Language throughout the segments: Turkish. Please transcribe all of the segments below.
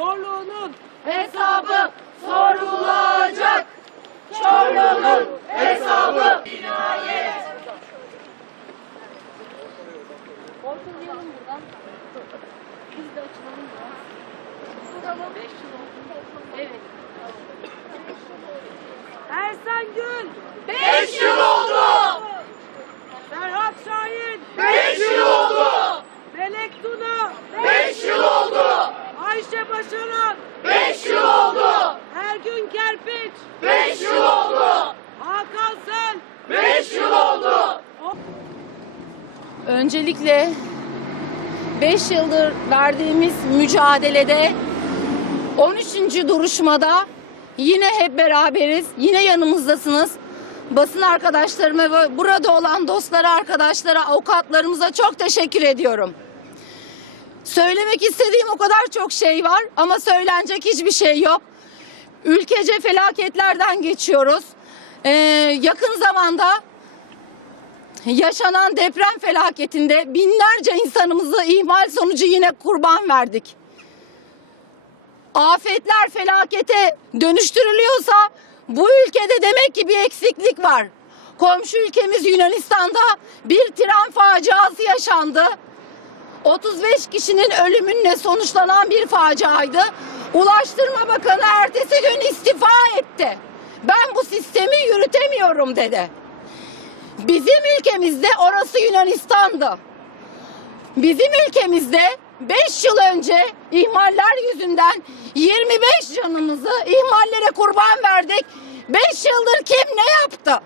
Çorlu'nun hesabı sorulacak. Çorlu'nun hesabı Ortalayalım buradan. Biz de açılalım biraz. Tamam. 5 yıl oldu. Evet. Ersen Gül, 5 yıl oldu. Serhat Şahin, 5 yıl oldu. Melek Tuna, 5 yıl oldu. Ayşe Başaran, 5 yıl oldu. Ergün Kerpiç, 5 yıl oldu. Hakan Sel, 5 yıl oldu. Öncelikle 5 yıldır verdiğimiz mücadelede 13. duruşmada yine hep beraberiz. Yine yanımızdasınız. Basın arkadaşlarıma ve burada olan dostlara, arkadaşlara, avukatlarımıza çok teşekkür ediyorum. Söylemek istediğim o kadar çok şey var ama söylenecek hiçbir şey yok. Ülkece felaketlerden geçiyoruz. Ee, yakın zamanda yaşanan deprem felaketinde binlerce insanımızı ihmal sonucu yine kurban verdik. Afetler felakete dönüştürülüyorsa bu ülkede demek ki bir eksiklik var. Komşu ülkemiz Yunanistan'da bir tren faciası yaşandı. 35 kişinin ölümünle sonuçlanan bir faciaydı. Ulaştırma Bakanı ertesi gün istifa etti. Ben bu sistemi yürütemiyorum dedi. Bizim ülkemizde orası Yunanistan'dı. Bizim ülkemizde 5 yıl önce ihmaller yüzünden 25 canımızı ihmallere kurban verdik. 5 yıldır kim ne yaptı?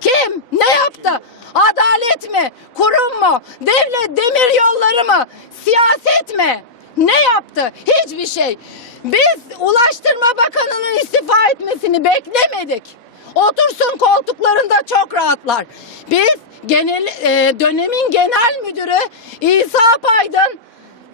Kim ne yaptı? Adalet mi? Kurum mu? Devlet demir yolları mı? Siyaset mi? Ne yaptı? Hiçbir şey. Biz Ulaştırma Bakanı'nın istifa etmesini beklemedik. Otursun koltuklarında çok rahatlar. Biz genel e, dönemin genel müdürü İsa Paydın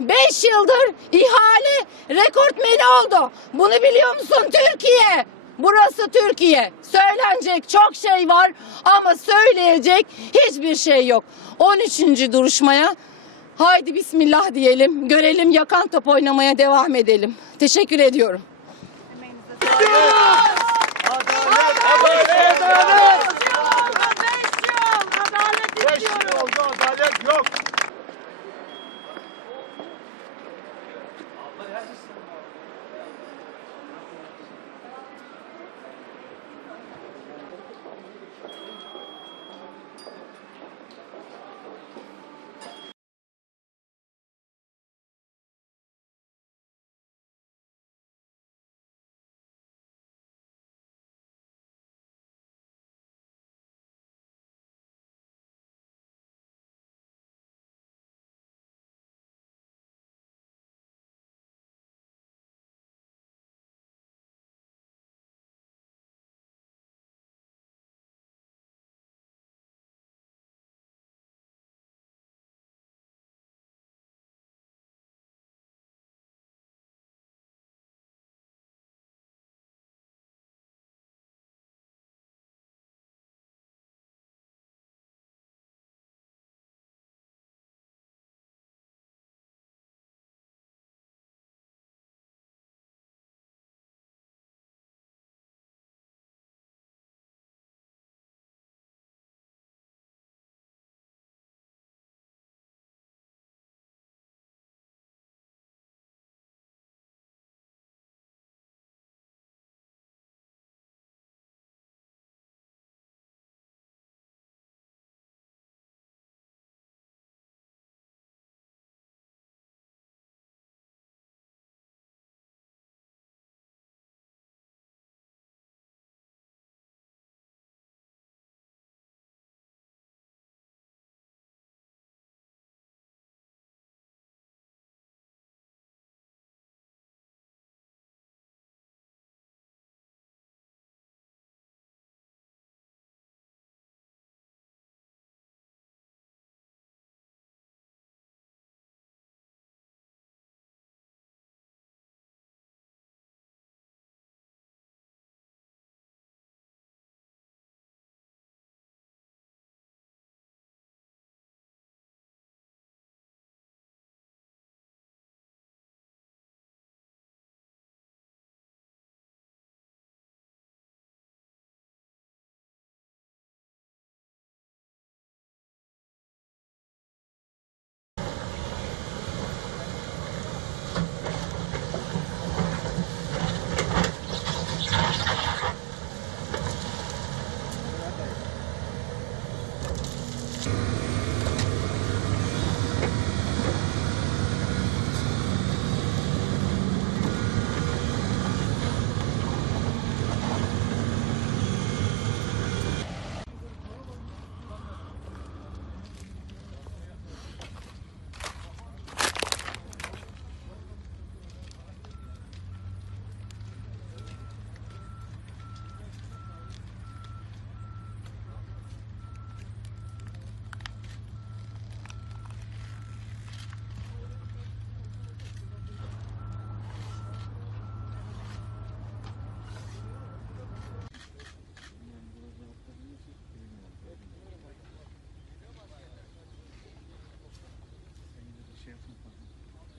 5 yıldır ihale rekortmeni oldu. Bunu biliyor musun Türkiye? Burası Türkiye. Söylenecek çok şey var ama söyleyecek hiçbir şey yok. 13. duruşmaya haydi bismillah diyelim. Görelim yakan top oynamaya devam edelim. Teşekkür ediyorum.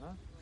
Uhum.